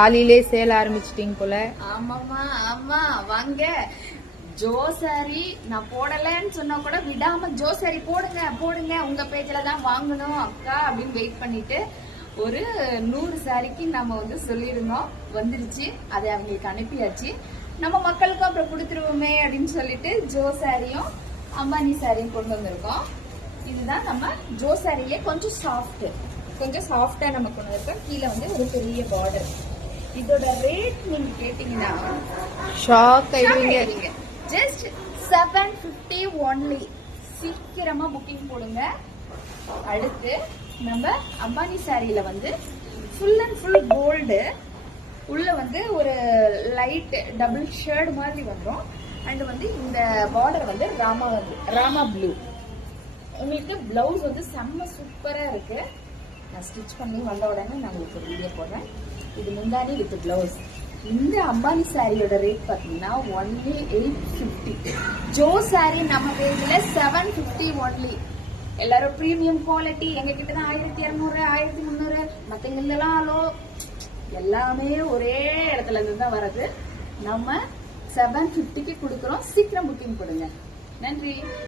காலையிலே சேல் ஆரம்பிச்சிட்டீங்க போல. ஆமாமா, ஆமா வாங்க. ஜோ சாரி நான் போடலன்னு சொன்னா கூட விடாம ஜோ சாரி போடுங்க போடுங்க, உங்க பேஜ்ல தான் வாங்கணும் அக்கா அப்படின்னு வெயிட் பண்ணிட்டு ஒரு 100 சாரிக்கு நம்ம வந்து சொல்லியிருந்தோம். வந்துருச்சு, அதை அவங்களுக்கு அனுப்பியாச்சு. நம்ம மக்களுக்கும் அப்புறம் கொடுத்துருவோமே அப்படின்னு சொல்லிட்டு ஜோ சாரியும் அம்பானி சாரியும் கொண்டு வந்திருக்கோம். இதுதான் நம்ம ஜோ சாரியே கொஞ்சம் சாஃப்டா நம்ம கொண்டு வந்திருக்கோம். கீழே வந்து ஒரு பெரிய பார்டர். இதோட ரேட் நீங்க கேட்டீங்கன்னா ஷாக் ஆயிடுவீங்க. Just 750 only. சீக்கிரமா புக்கிங் போடுங்க. அடுத்து நம்ம அம்பானி சாரியில வந்து ஃபுல் அண்ட் ஃபுல் கோல்டு, உள்ள வந்து ஒரு லைட் டபுள் ஷேட் மாதிரி வந்துடும். அண்ட் வந்து இந்த பார்டர் வந்து ராமா ப்ளூ. உங்களுக்கு பிளவுஸ் வந்து செம்ம சூப்பரா இருக்கு. நான் ஸ்டிச் பண்ணி வந்த உடனே நான் உங்களுக்கு ஒரு வீடியோ போடுறேன். இது முந்தானி வித் பிளவுஸ். இந்த அம்பானி சாரியோட ரேட் பாத்தீங்கன்னா ஒன்லி 850. ஜோ சாரி நம்ம பேஜ்ல 750 ஒன்லி. எல்லாரும் பிரீமியம் குவாலிட்டி எங்க கிட்ட தான் 1200 1300, மத்தவங்கெல்லாம் எல்லாமே ஒரே இடத்துல இருந்து தான் வருது. நம்ம 750க்கு கொடுக்குறோம். சீக்கிரம் புக்கிங் கொடுங்க. நன்றி.